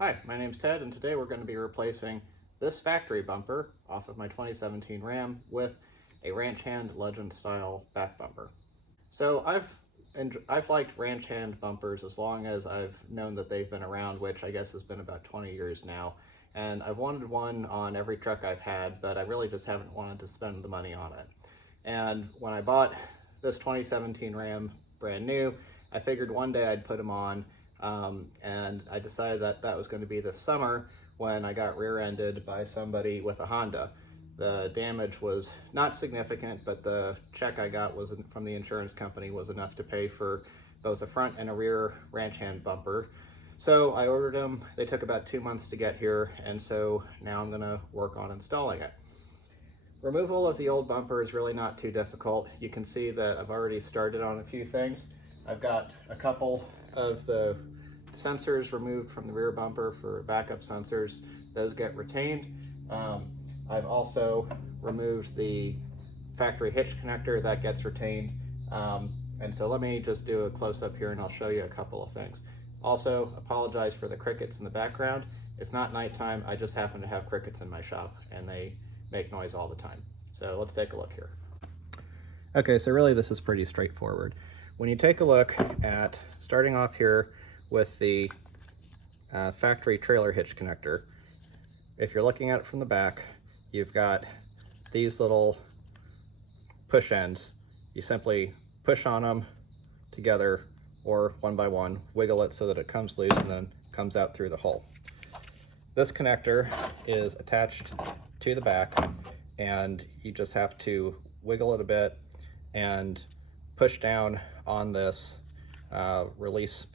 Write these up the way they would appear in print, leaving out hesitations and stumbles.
Hi, my name's Ted, and today we're going to be replacing this factory bumper off of my 2017 Ram with a ranch hand legend style back bumper. So I've liked ranch hand bumpers as long as I've known that they've been around, which I guess has been about 20 years now. And I've wanted one on every truck I've had, but I really just haven't wanted to spend the money on it. And when I bought this 2017 Ram brand new, I figured one day I'd put them on, and I decided that that was going to be this summer when I got rear-ended by somebody with a Honda. The damage was not significant, but the check I got from the insurance company was enough to pay for both a front and a rear ranch hand bumper. So I ordered them. They took about 2 months to get here, and so now I'm going to work on installing it. Removal of the old bumper is really not too difficult. You can see that I've already started on a few things. I've got a couple of the sensors removed from the rear bumper for backup sensors. Those get retained. I've also removed the factory hitch connector. That gets retained. And so let me just do a close-up here and I'll show you a couple of things. Also, apologize for the crickets in the background. It's not nighttime, I just happen to have crickets in my shop and they make noise all the time. So let's take a look here. Okay, so really this is pretty straightforward. When you take a look at, starting off here with the factory trailer hitch connector, if you're looking at it from the back, you've got these little push ends. You simply push on them together or one by one, wiggle it so that it comes loose and then comes out through the hole. This connector is attached to the back and you just have to wiggle it a bit and push down on this release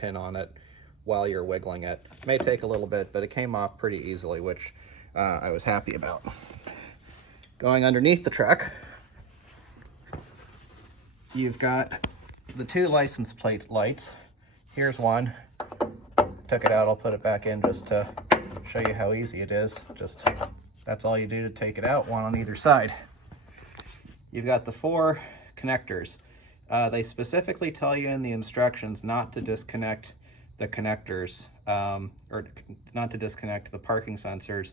pin on it while you're wiggling it. It may take a little bit, but it came off pretty easily, which I was happy about. Going underneath the truck, you've got the two license plate lights. Here's one. Took it out, I'll put it back in just to show you how easy it is. Just, that's all you do to take it out, one on either side. You've got the 4 connectors. They specifically tell you in the instructions not to disconnect the connectors, or not to disconnect the parking sensors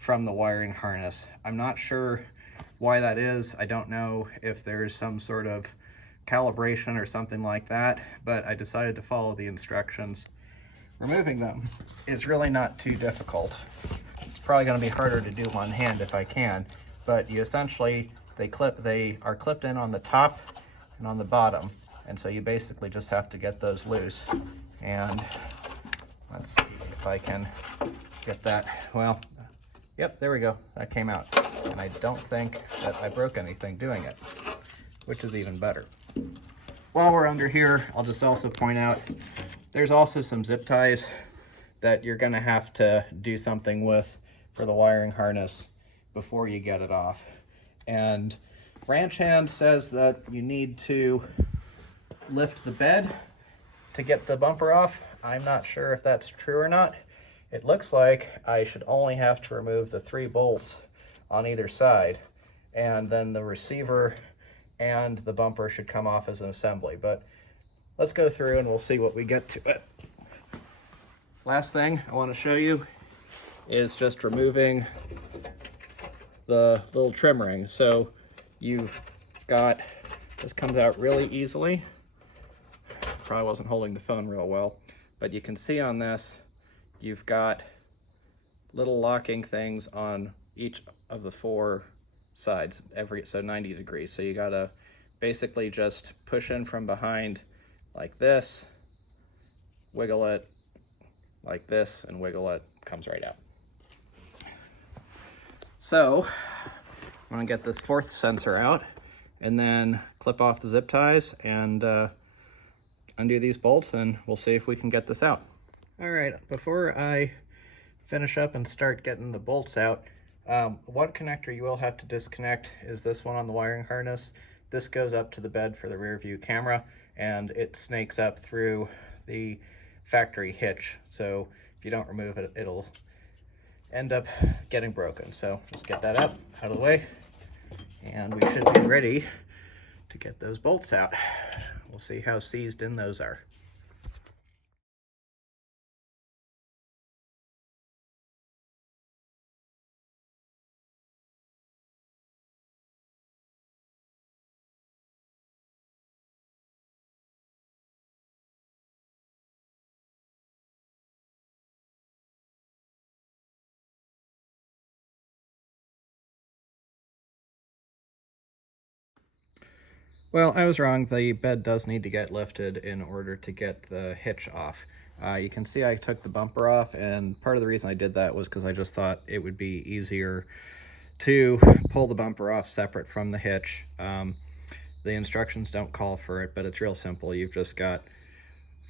from the wiring harness. I'm not sure why that is. I don't know if there's some sort of calibration or something like that, but I decided to follow the instructions. Removing them is really not too difficult. It's probably going to be harder to do one hand if I can, but you essentially, they are clipped in on the top and on the bottom, and so you basically just have to get those loose. And let's see if I can get that. Well, yep, there we go, that came out, and I don't think that I broke anything doing it, which is even better. While we're under here, I'll just also point out there's also some zip ties that you're going to have to do something with for the wiring harness before you get it off. And ranch hand says that you need to lift the bed to get the bumper off. I'm not sure if that's true or not. It looks like I should only have to remove the 3 bolts on either side, and then the receiver and the bumper should come off as an assembly. But let's go through and we'll see what we get to it. Last thing I want to show you is just removing the little trim ring. So you've got, this comes out really easily. Probably wasn't holding the phone real well, but you can see on this, you've got little locking things on each of the 4 sides, so 90 degrees. So you gotta basically just push in from behind like this, wiggle it like this, and wiggle it, comes right out. So I'm gonna get this 4th sensor out and then clip off the zip ties and undo these bolts, and we'll see if we can get this out. All right, before I finish up and start getting the bolts out, one connector you will have to disconnect is this one on the wiring harness. This goes up to the bed for the rear view camera, and it snakes up through the factory hitch. So if you don't remove it, it'll end up getting broken. So just get that out of the way, and we should be ready to get those bolts out. We'll see how seized in those are. Well, I was wrong. The bed does need to get lifted in order to get the hitch off. You can see I took the bumper off, and part of the reason I did that was because I just thought it would be easier to pull the bumper off separate from the hitch. The instructions don't call for it, but it's real simple. You've just got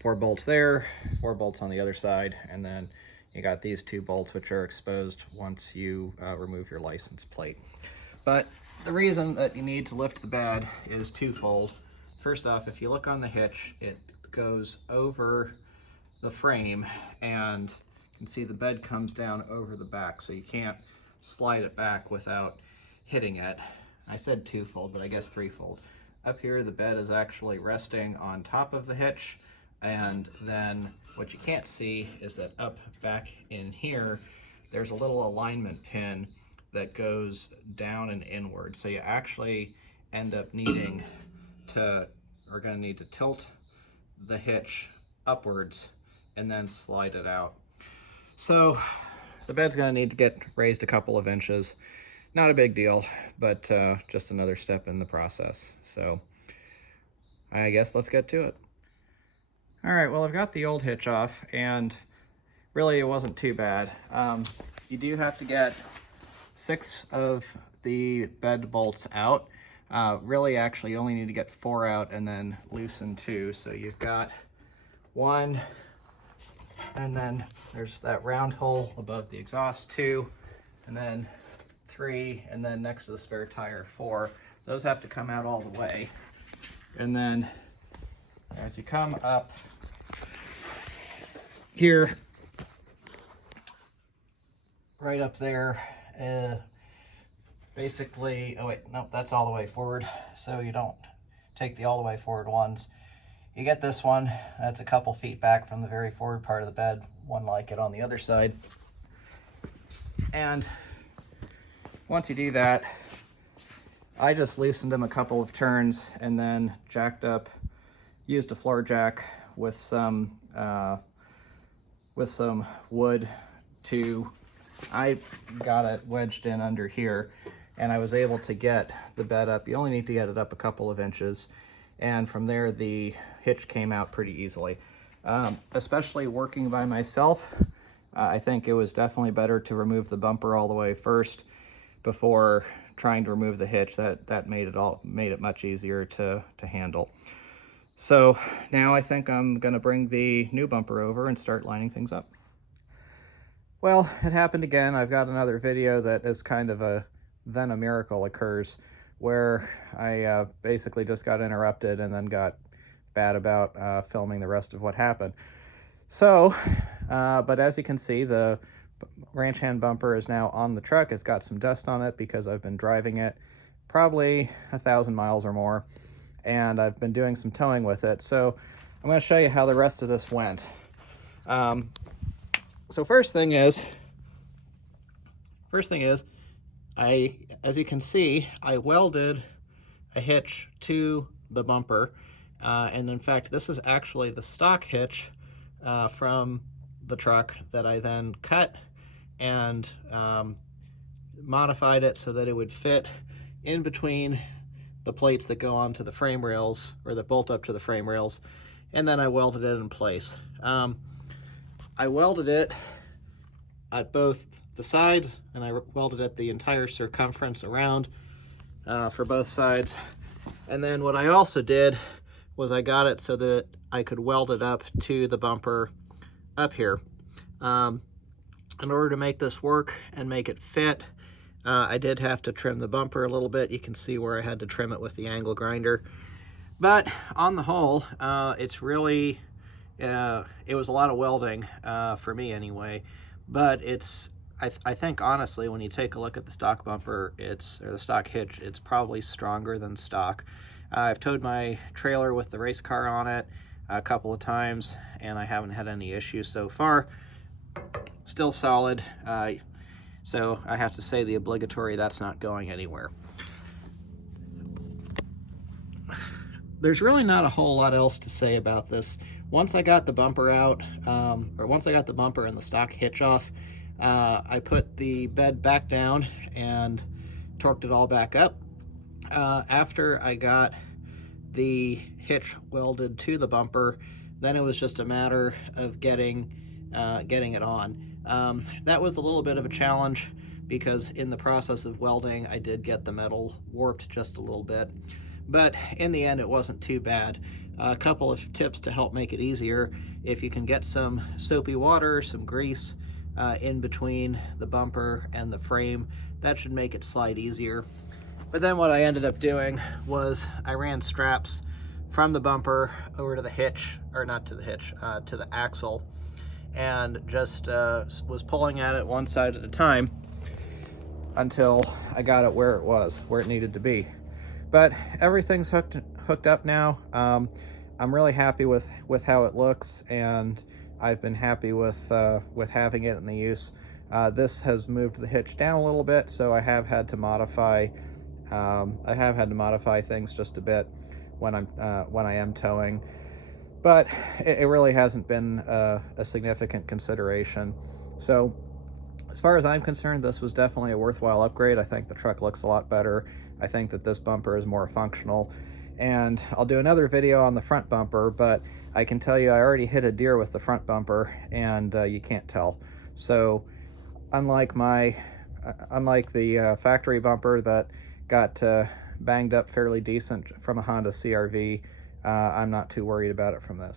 4 bolts there, 4 bolts on the other side, and then you got these 2 bolts which are exposed once you remove your license plate. But the reason that you need to lift the bed is twofold. First off, if you look on the hitch, it goes over the frame, and you can see the bed comes down over the back, so you can't slide it back without hitting it. I said twofold, but I guess threefold. Up here, the bed is actually resting on top of the hitch, and then what you can't see is that up back in here, there's a little alignment pin that goes down and inward. So you actually end up needing to, or gonna need to tilt the hitch upwards and then slide it out. So the bed's gonna need to get raised a couple of inches. Not a big deal, but just another step in the process. So I guess let's get to it. All right, well, I've got the old hitch off, and really it wasn't too bad. You do have to get 6 of the bed bolts out. Really, actually, you only need to get 4 out and then loosen 2. So you've got 1, and then there's that round hole above the exhaust, 2, and then 3, and then next to the spare tire, 4. Those have to come out all the way. And then as you come up here, right up there, basically, oh wait, nope, that's all the way forward, so you don't take the all the way forward ones. You get this one, that's a couple feet back from the very forward part of the bed, one like it on the other side. And once you do that, I just loosened them a couple of turns and then jacked up, used a floor jack with some wood to, I got it wedged in under here, and I was able to get the bed up. You only need to get it up a couple of inches, and from there the hitch came out pretty easily. Especially working by myself, I think it was definitely better to remove the bumper all the way first before trying to remove the hitch. That made it much easier to handle. So now I think I'm gonna bring the new bumper over and start lining things up. Well, it happened again. I've got another video that is kind of a then a miracle occurs, where I basically just got interrupted and then got bad about filming the rest of what happened. So, but as you can see, the ranch hand bumper is now on the truck. It's got some dust on it because I've been driving it probably 1,000 miles or more, and I've been doing some towing with it. So I'm going to show you how the rest of this went. So first thing is, as you can see, I welded a hitch to the bumper, and in fact, this is actually the stock hitch from the truck that I then cut and modified it so that it would fit in between the plates that go onto the frame rails, or that bolt up to the frame rails, and then I welded it in place. I welded it at both the sides, and I welded it the entire circumference around for both sides. And then what I also did was I got it so that I could weld it up to the bumper up here. In order to make this work and make it fit, I did have to trim the bumper a little bit. You can see where I had to trim it with the angle grinder. But on the whole, it's really, it was a lot of welding for me anyway. But it's, I think honestly, when you take a look at the stock bumper, or the stock hitch, it's probably stronger than stock. I've towed my trailer with the race car on it a couple of times, and I haven't had any issues so far. Still solid. So I have to say the obligatory, that's not going anywhere. There's really not a whole lot else to say about this. Once I got the bumper out, or once I got the bumper and the stock hitch off, I put the bed back down and torqued it all back up. After I got the hitch welded to the bumper, then it was just a matter of getting it on. That was a little bit of a challenge because in the process of welding, I did get the metal warped just a little bit. But in the end, it wasn't too bad. A couple of tips to help make it easier: if you can get some soapy water, some grease in between the bumper and the frame, that should make it slide easier. But then what I ended up doing was I ran straps from the bumper over to the hitch, or not to the hitch, to the axle, and just was pulling at it one side at a time until I got it where it needed to be. But everything's hooked up now. I'm really happy with how it looks, and I've been happy with having it in the use. This has moved the hitch down a little bit, so I have had to modify things just a bit when I am towing, but it really hasn't been a significant consideration. So as far as I'm concerned, this was definitely a worthwhile upgrade. I think the truck looks a lot better. I think that this bumper is more functional, and I'll do another video on the front bumper, but I can tell you I already hit a deer with the front bumper, and you can't tell. So unlike the factory bumper that got banged up fairly decent from a Honda CR-V, I'm not too worried about it from this.